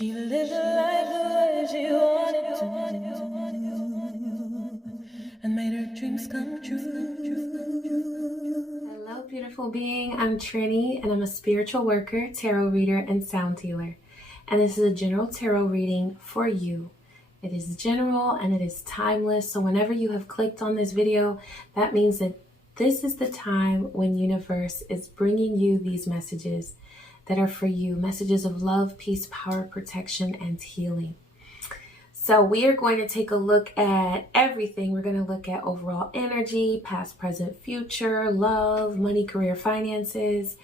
She lived life the way she wanted to and made her dreams come true. Hello, beautiful being. I'm Trini, and I'm a spiritual worker, tarot reader, and sound healer. And this is a general tarot reading for you. It is general and it is timeless. So whenever you have clicked on this video, that means that this is the time when universe is bringing you these messages that are for you. Messages of love, peace, power, protection, and healing. So we are going to take a look at everything. We're going to look at overall energy, past, present, future, love, money, career, finances.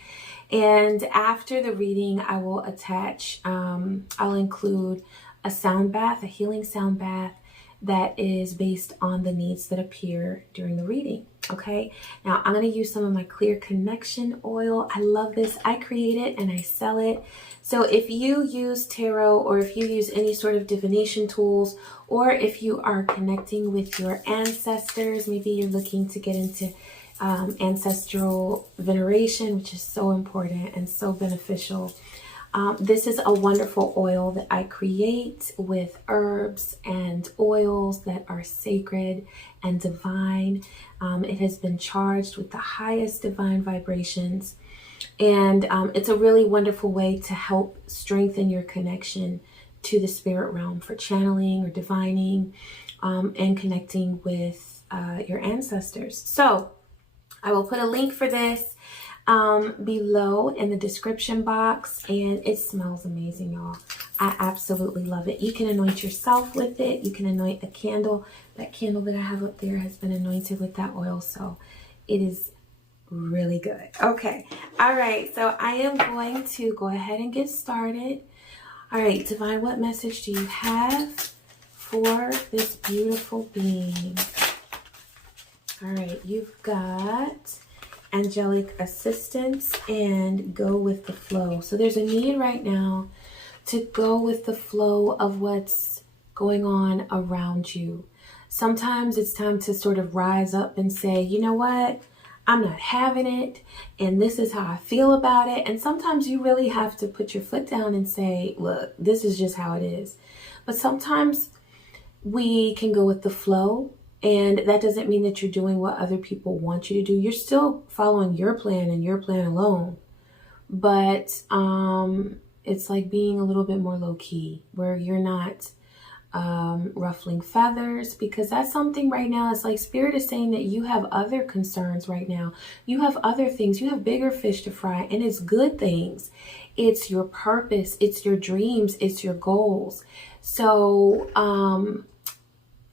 And after the reading, I will attach, I'll include a sound bath, a healing sound bath that is based on the needs that appear during the reading. Okay, now I'm going to use some of my clear connection oil. I love this. I create it and I sell it. So if you use tarot, or if you use any sort of divination tools, or if you are connecting with your ancestors, maybe you're looking to get into ancestral veneration, which is so important and so beneficial. This is a wonderful oil that I create with herbs and oils that are sacred and divine. It has been charged with the highest divine vibrations. And it's a really wonderful way to help strengthen your connection to the spirit realm for channeling or divining and connecting with your ancestors. So I will put a link for this below in the description box, and it smells amazing, y'all. I absolutely love it. You can anoint yourself with it. You can anoint a candle. That candle that I have up there has been anointed with that oil, so it is really good. Okay, all right, so I am going to go ahead and get started. All right, Divine, what message do you have for this beautiful being? All right, you've got Angelic Assistance and Go with the Flow. So there's a need right now to go with the flow of what's going on around you. Sometimes it's time to sort of rise up and say, you know what? I'm not having it, and this is how I feel about it. And sometimes you really have to put your foot down and say, look, this is just how it is. But sometimes we can go with the flow. And that doesn't mean that you're doing what other people want you to do. You're still following your plan and your plan alone. But it's like being a little bit more low key, where you're not ruffling feathers, because that's something right now. It's like Spirit is saying that you have other concerns right now. You have other things. You have bigger fish to fry, and it's good things. It's your purpose. It's your dreams. It's your goals. So,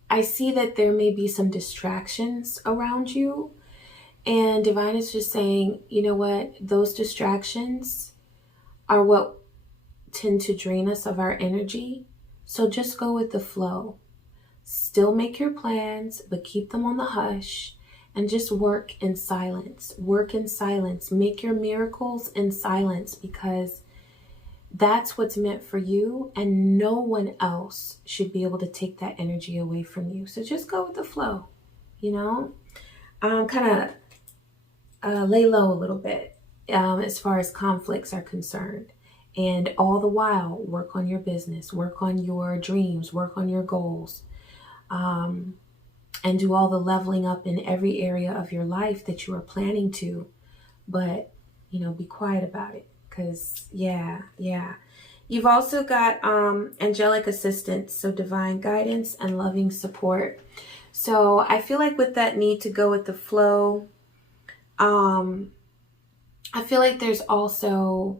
I see that there may be some distractions around you, and Divine is just saying, you know what, those distractions are what tend to drain us of our energy. So just go with the flow. Still make your plans, but keep them on the hush, and just work in silence. Work in silence. Make your miracles in silence, because that's what's meant for you, and no one else should be able to take that energy away from you. So just go with the flow, you know, kind of lay low a little bit as far as conflicts are concerned. And all the while, work on your business, work on your dreams, work on your goals, and do all the leveling up in every area of your life that you are planning to. But, you know, be quiet about it. Because, yeah. You've also got angelic assistance, so divine guidance and loving support. So I feel like with that need to go with the flow, I feel like there's also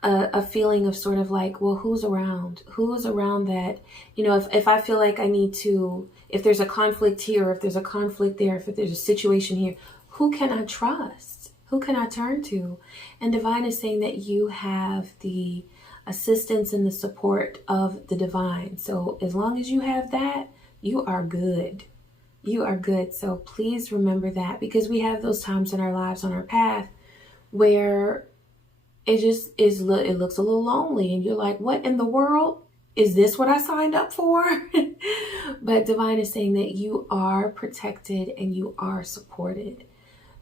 a feeling of sort of like, well, who's around? Who's around that, you know, if I feel like I need to, if there's a conflict here, if there's a conflict there, if there's a situation here, who can I trust? Who can I turn to? And Divine is saying that you have the assistance and the support of the divine. So as long as you have that, you are good. You are good. So please remember that, because we have those times in our lives on our path where it just is, it looks a little lonely, and you're like, what in the world? Is this what I signed up for? But Divine is saying that you are protected and you are supported.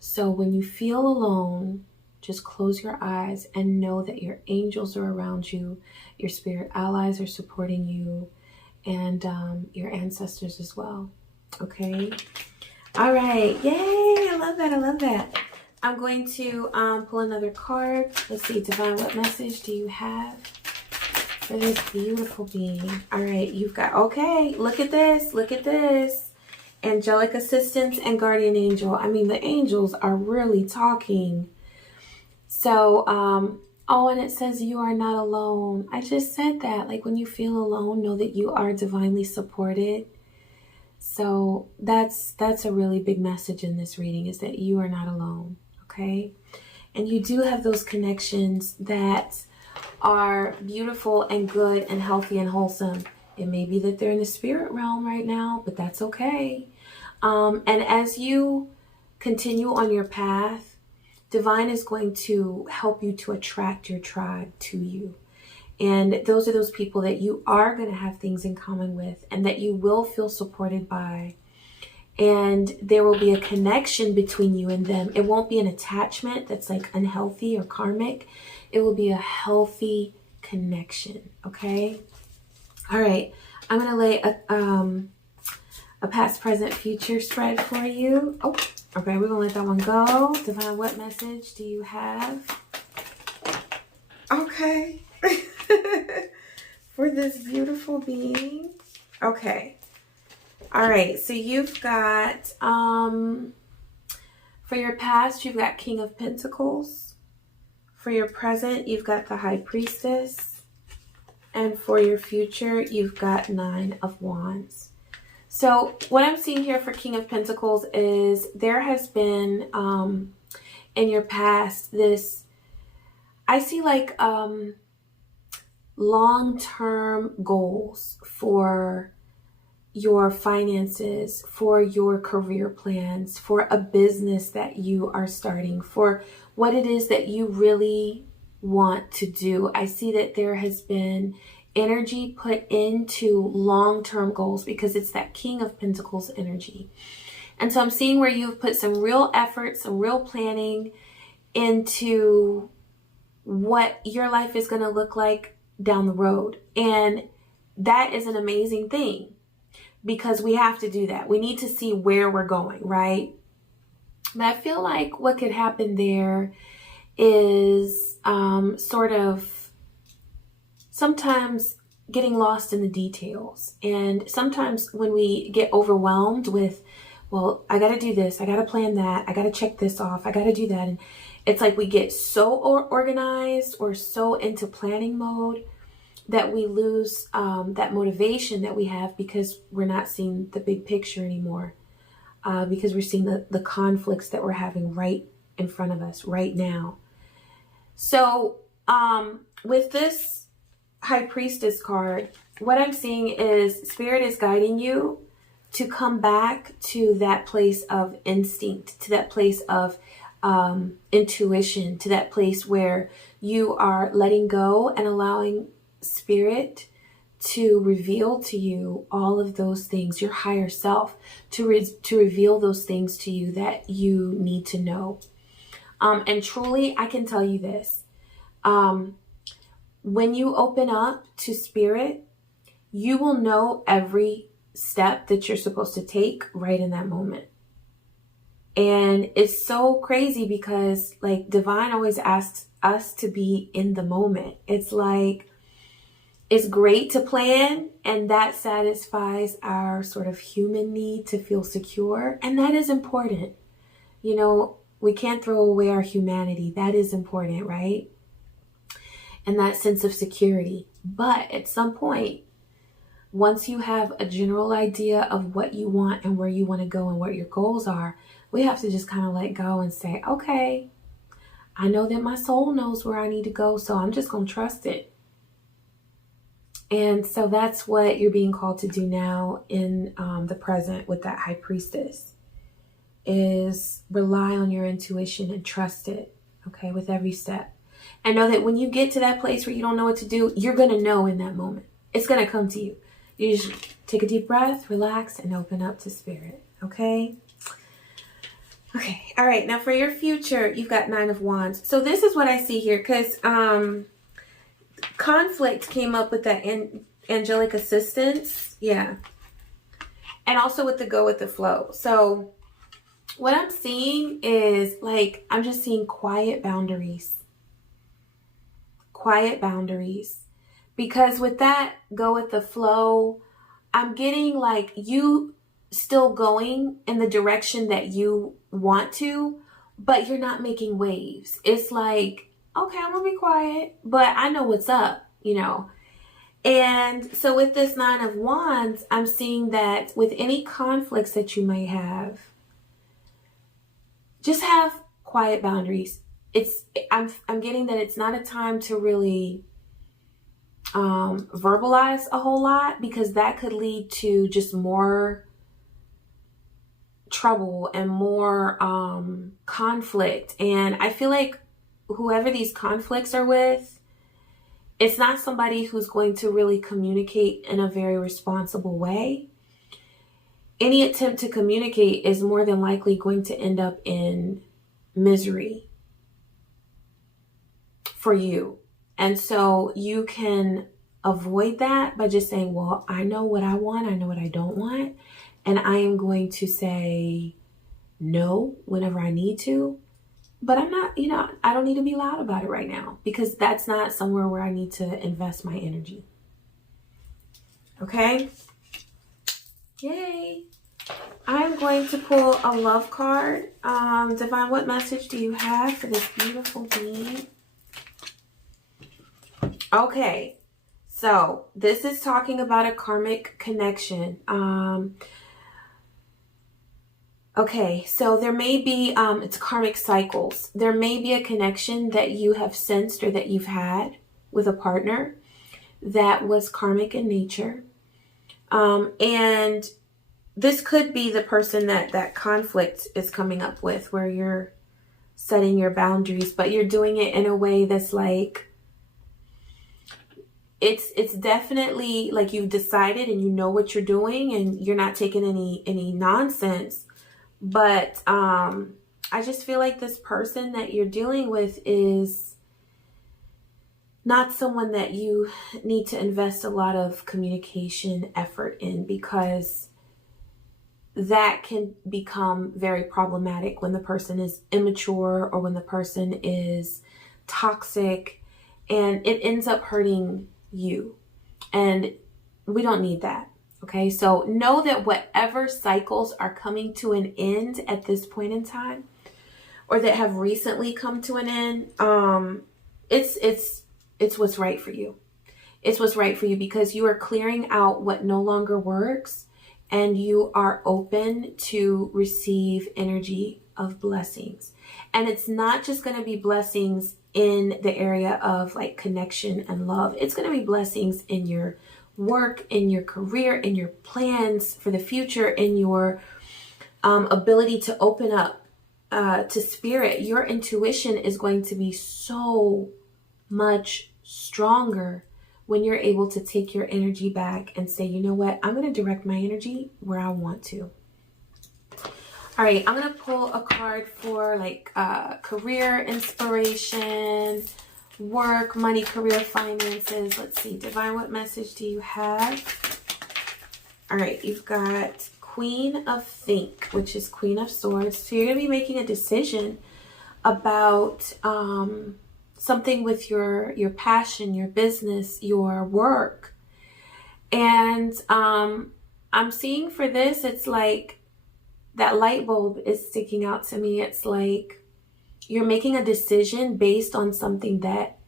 So when you feel alone, just close your eyes and know that your angels are around you, your spirit allies are supporting you, and your ancestors as well. Okay. All right. Yay. I love that. I love that. I'm going to pull another card. Let's see, Divine, what message do you have for this beautiful being? All right. You've got, okay, look at this. Look at this. Angelic Assistance and Guardian Angel. I mean, the angels are really talking. So, oh, and it says you are not alone. I just said that. Like, when you feel alone, know that you are divinely supported. So that's a really big message in this reading, is that you are not alone, okay? And you do have those connections that are beautiful and good and healthy and wholesome. It may be that they're in the spirit realm right now, but that's okay. And as you continue on your path, Divine is going to help you to attract your tribe to you. And those are those people that you are going to have things in common with and that you will feel supported by. And there will be a connection between you and them. It won't be an attachment that's like unhealthy or karmic. It will be a healthy connection. Okay. All right. I'm going to lay a past, present, future spread for you. Oh, okay. We're going to let that one go. Divine, what message do you have? Okay. For this beautiful being. Okay. All right. So you've got, for your past, you've got King of Pentacles. For your present, you've got the High Priestess. And for your future, you've got Nine of Wands. So what I'm seeing here for King of Pentacles is there has been, in your past, this, I see like, long-term goals for your finances, for your career plans, for a business that you are starting, for what it is that you really want to do. I see that there has been energy put into long-term goals because it's that King of Pentacles energy. And so I'm seeing where you've put some real effort, some real planning into what your life is going to look like down the road. And that is an amazing thing because we have to do that. We need to see where we're going, right? But I feel like what could happen there is sort of sometimes getting lost in the details. And sometimes when we get overwhelmed with, well, I got to do this, I got to plan that, I got to check this off, I got to do that. And it's like we get so organized or so into planning mode that we lose that motivation that we have because we're not seeing the big picture anymore. Because we're seeing the conflicts that we're having right in front of us right now. So with this High Priestess card, what I'm seeing is Spirit is guiding you to come back to that place of instinct, to that place of intuition, to that place where you are letting go and allowing Spirit to reveal to you all of those things, your higher self, to reveal those things to you that you need to know. And truly, I can tell you this. When you open up to Spirit, you will know every step that you're supposed to take right in that moment. And it's so crazy because like Divine always asks us to be in the moment. It's like, it's great to plan, and that satisfies our sort of human need to feel secure. And that is important. You know, we can't throw away our humanity. That is important, right? And that sense of security. But at some point, once you have a general idea of what you want and where you want to go and what your goals are, we have to just kind of let go and say, okay, I know that my soul knows where I need to go, so I'm just going to trust it. And so that's what you're being called to do now in the present with that High Priestess, is rely on your intuition and trust it, okay, with every step. And know that when you get to that place where you don't know what to do, you're going to know in that moment. It's going to come to you. You just take a deep breath, relax, and open up to Spirit, okay? Okay. All right. Now for your future, you've got 9 of Wands. So this is what I see here, because conflict came up with that angelic assistance. Yeah. And also with the go with the flow. So what I'm seeing is like, I'm just seeing quiet boundaries. Quiet boundaries. Because with that go with the flow, I'm getting like you still going in the direction that you want to, but you're not making waves. It's like, okay, I'm gonna be quiet, but I know what's up, you know. And so with this 9 of Wands, I'm seeing that with any conflicts that you may have, just have quiet boundaries. I'm getting that it's not a time to really verbalize a whole lot, because that could lead to just more trouble and more conflict. And I feel like whoever these conflicts are with, it's not somebody who's going to really communicate in a very responsible way. Any attempt to communicate is more than likely going to end up in misery for you. And so you can avoid that by just saying, well, I know what I want. I know what I don't want. And I am going to say no whenever I need to. But I'm not, you know, I don't need to be loud about it right now, because that's not somewhere where I need to invest my energy. Okay? Yay. I'm going to pull a love card. Divine, what message do you have for this beautiful being? Okay. So this is talking about a karmic connection. Okay, so there may be, it's karmic cycles. There may be a connection that you have sensed or that you've had with a partner that was karmic in nature. And this could be the person that conflict is coming up with, where you're setting your boundaries, but you're doing it in a way that's like, it's definitely like you've decided and you know what you're doing and you're not taking any nonsense. But I just feel like this person that you're dealing with is not someone that you need to invest a lot of communication effort in, because that can become very problematic when the person is immature or when the person is toxic, and it ends up hurting you. And we don't need that. Okay, so know that whatever cycles are coming to an end at this point in time, or that have recently come to an end, it's what's right for you. It's what's right for you, because you are clearing out what no longer works, and you are open to receive energy of blessings. And it's not just going to be blessings in the area of like connection and love. It's going to be blessings in your work, in your career, in your plans for the future, in your ability to open up to spirit. Your intuition is going to be so much stronger when you're able to take your energy back and say, you know what, I'm going to direct my energy where I want to. All right, I'm going to pull a card for like career inspiration, work, money, career, finances. Let's see. Divine, what message do you have? All right, you've got Queen of Think, which is Queen of Swords. So you're going to be making a decision about something with your passion, your business, your work. And I'm seeing for this, it's like that light bulb is sticking out to me. It's like you're making a decision based on something that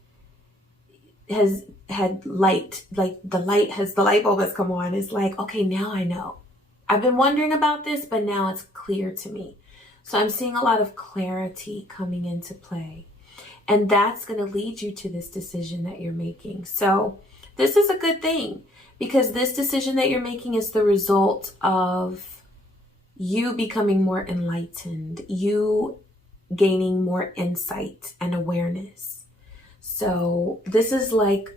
has had light, like the light bulb has come on. It's like, okay, now I know. I've been wondering about this, but now it's clear to me. So I'm seeing a lot of clarity coming into play. And that's going to lead you to this decision that you're making. So this is a good thing, because this decision that you're making is the result of you becoming more enlightened, you gaining more insight and awareness. So this is like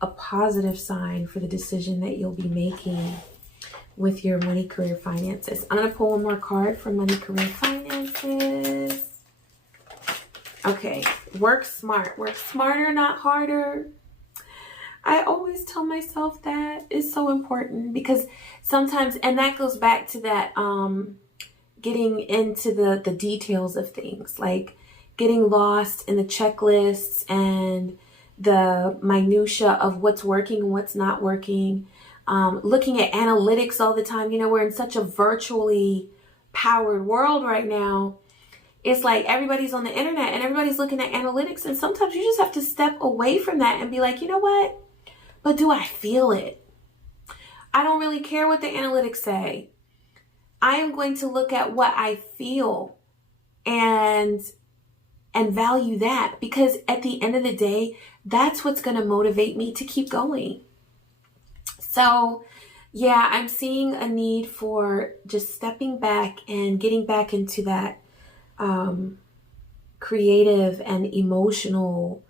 a positive sign for the decision that you'll be making. with your money, career, finances. I'm going to pull one more card for money, career, finances. Okay, work smart. Work smarter, not harder. I always tell myself that is so important, because sometimes, and that goes back to that getting into the details of things, like getting lost in the checklists and the minutia of what's working and what's not working. Looking at analytics all the time. You know, we're in such a virtually powered world right now. It's like everybody's on the internet and everybody's looking at analytics, and sometimes you just have to step away from that and be like, you know what? But do I feel it? I don't really care what the analytics say. I am going to look at what I feel and value that, because at the end of the day, that's what's going to motivate me to keep going. So yeah, I'm seeing a need for just stepping back and getting back into that creative and emotional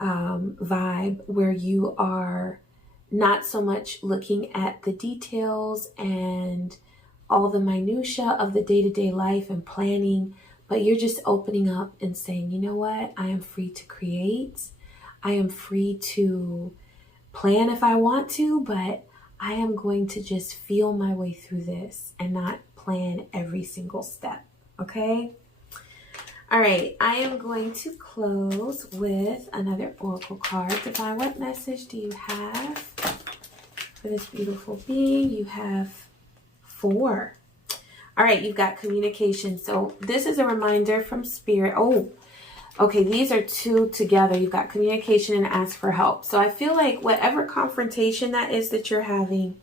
vibe, where you are not so much looking at the details and all the minutia of the day-to-day life and planning, but you're just opening up and saying, you know what? I am free to create. I am free to plan if I want to, but I am going to just feel my way through this and not plan every single step. Okay? All right, I am going to close with another oracle card. Divine, what message do you have for this beautiful being? You have 4. All right, you've got communication. So this is a reminder from Spirit. Oh, okay, these are 2 together. You've got communication and ask for help. So I feel like whatever confrontation that is that you're having,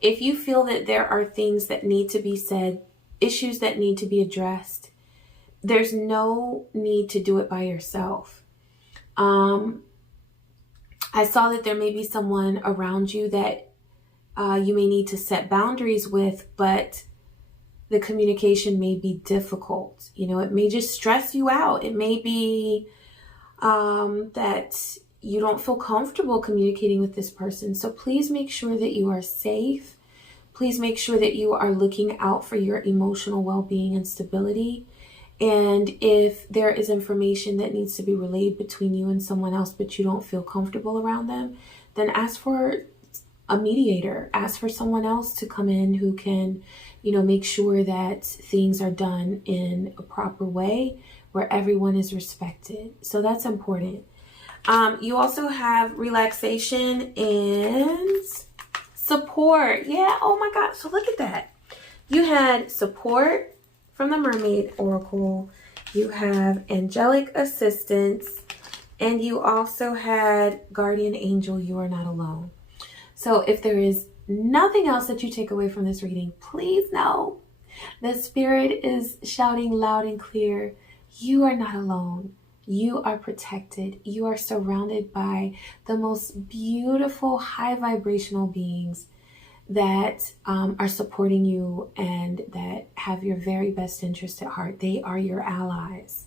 if you feel that there are things that need to be said, issues that need to be addressed, there's no need to do it by yourself. I saw that there may be someone around you that you may need to set boundaries with, but the communication may be difficult. You know, it may just stress you out. It may be that you don't feel comfortable communicating with this person. So please make sure that you are safe. Please make sure that you are looking out for your emotional well-being and stability. And if there is information that needs to be relayed between you and someone else, but you don't feel comfortable around them, then ask for a mediator. Ask for someone else to come in who can, you know, make sure that things are done in a proper way where everyone is respected. So that's important. You also have relaxation and support. Yeah, oh my God. So look at that. You had support from the Mermaid Oracle. You have Angelic Assistance. And you also had Guardian Angel, you are not alone. So if there is nothing else that you take away from this reading, please know that Spirit is shouting loud and clear, you are not alone. You are protected. You are surrounded by the most beautiful, high vibrational beings that are supporting you and that have your very best interest at heart. They are your allies.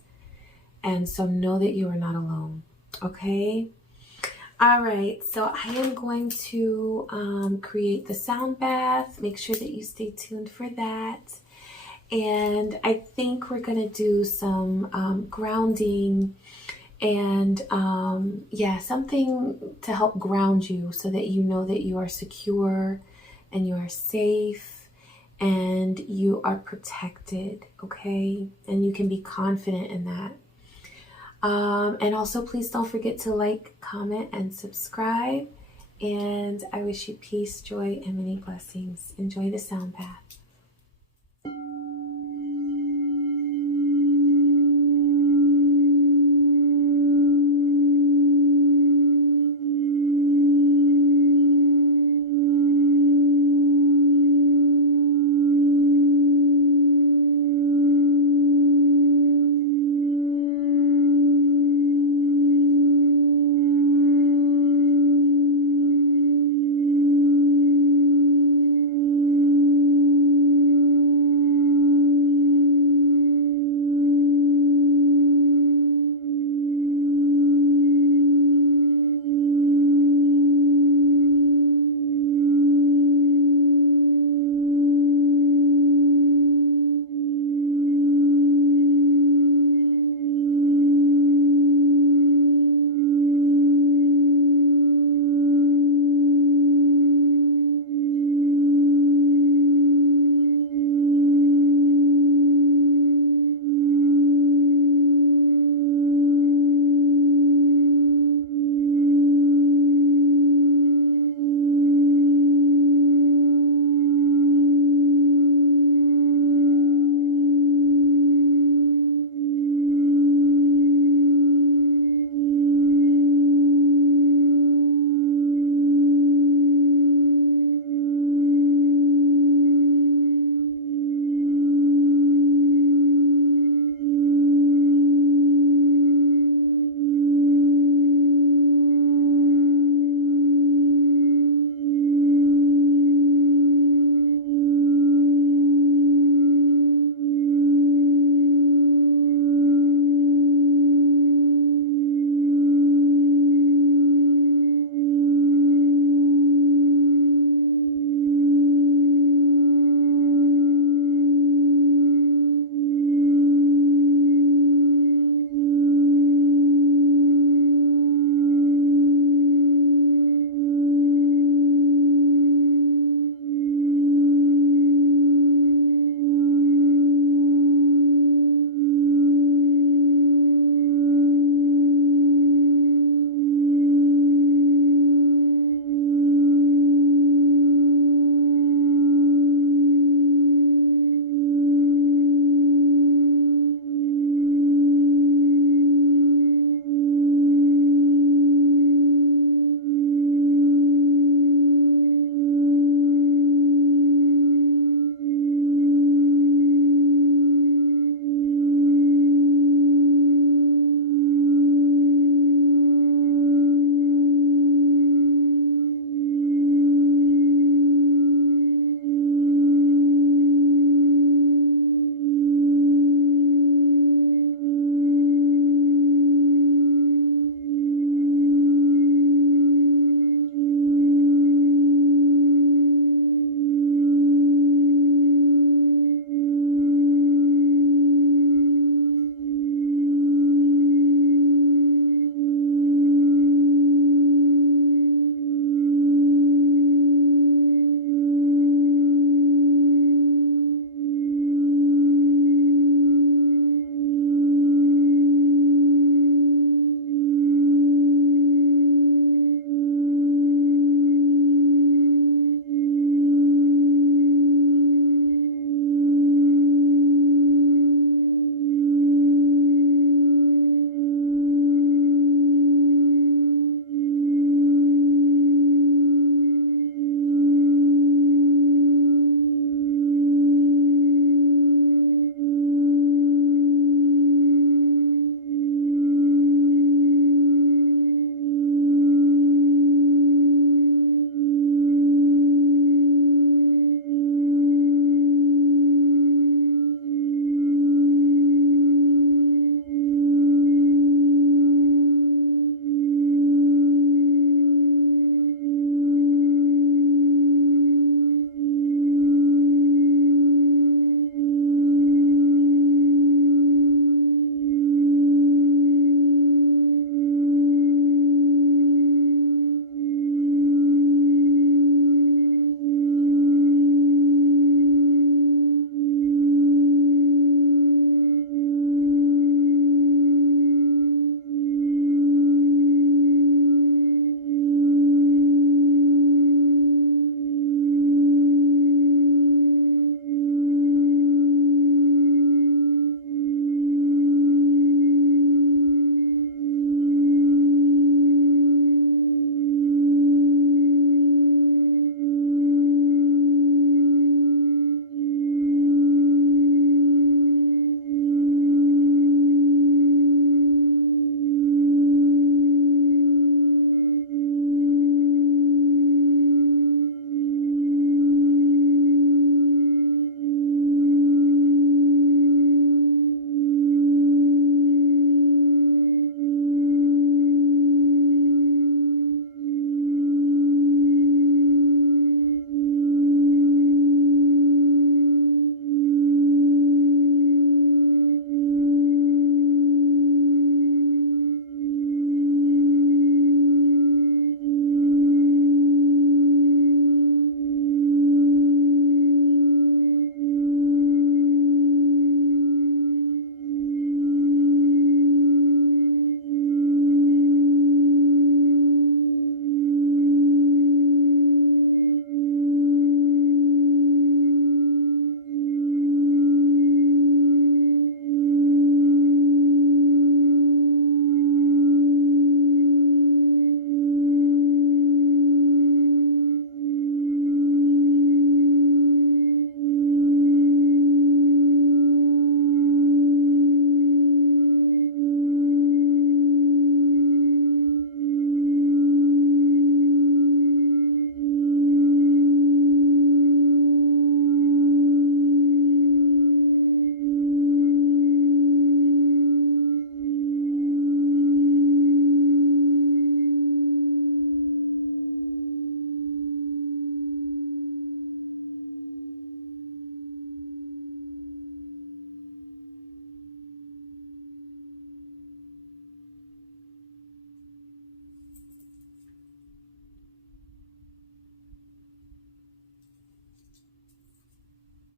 And so know that you are not alone. Okay? All right. So I am going to create the sound bath. Make sure that you stay tuned for that. And I think we're going to do some grounding and yeah, something to help ground you so that you know that you are secure and you are safe and you are protected, okay? And you can be confident in that. And also, please don't forget to like, comment, and subscribe. And I wish you peace, joy, and many blessings. Enjoy the sound bath.